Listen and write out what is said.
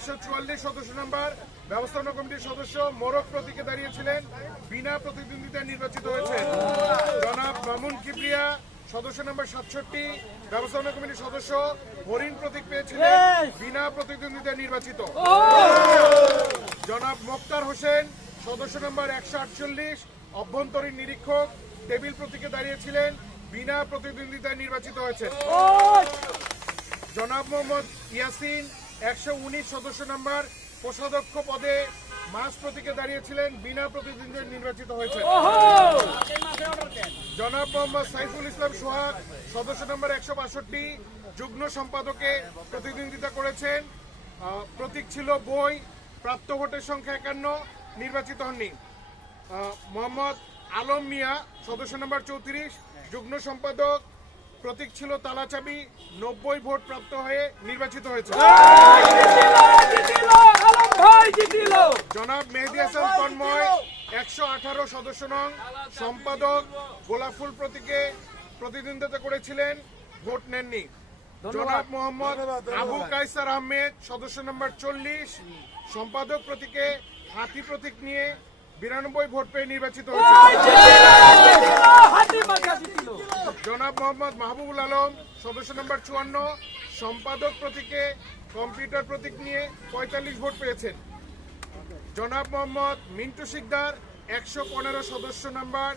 একশো চুয়াল্লিশ সদস্য নাম্বার ব্যবস্থাপনা কমিটির সদস্য মোরক প্রতীকে দাঁড়িয়েছিলেন বিনা প্রতিদ্বন্দ্বিতায় নির্বাচিত হয়েছেন। জনাব মামুন কিবরিয়া সদস্য নাম্বার সাতষট্টি ব্যবস্থাপনা কমিটির সদস্য হরিণ প্রতীক পেয়েছিলেন বিনা প্রতিদ্বন্দ্বিতায় নির্বাচিত। জনাব মোক্তার হোসেন সদস্য নম্বর একশো আটচল্লিশ অভ্যন্তরীণ নিরীক্ষক টেবিল প্রতীকে দাঁড়িয়েছিলেন বিনা প্রতিদ্বন্দ্বিতায় নির্বাচিত হয়েছেন। জনাব মোহাম্মদ ইয়াসিন একশো উনিশ সদস্য নম্বর কোষাধ্যক্ষ পদে মাস প্রতীকে দাঁড়িয়েছিলেন বিনা প্রতিদ্বন্দ্বিতায় নির্বাচিত হয়েছেন। জনাব মোহাম্মদ সাইফুল ইসলাম সোহাগ সদস্য নম্বর একশো বাষট্টি যুগ্ম সম্পাদকে প্রতিদ্বন্দ্বিতা করেছেন। প্রতীক ছিল বই প্রাপ্ত ভোটের সংখ্যা একান্ন নির্বাচিত হননি। মোহাম্মদ আলম মিয়া সদস্য নম্বর চৌত্রিশ যুগ্ম সম্পাদক প্রতীক ছিল তালাচাবি নব্বই ভোট প্রাপ্ত হয়ে নির্বাচিত হয়েছে। জনাব মেহেদি হাসান তন্ময় একশো আঠারো সদস্য নং সম্পাদক গোলাফুল প্রতীকে প্রতিদ্বন্দ্বিতা করেছিলেন ভোট নেননি। জনাব মোহাম্মদ আবু কাইসার আহমেদ সদস্য নম্বর চল্লিশ সম্পাদক প্রতীকে হাতি প্রতীক নিয়ে বিরানব্বই ভোট পেয়ে নির্বাচিত হয়েছে। মোহাম্মদ মাহবুবুল আলম, সদস্য নম্বর চুয়ান্ন, সম্পাদক প্রতীকে কম্পিউটার প্রতীক নিয়ে পঁয়তাল্লিশ ভোট পেয়েছেন। জনাব মোহাম্মদ মিন্টু সিকদার একশো পনেরো সদস্য নাম্বার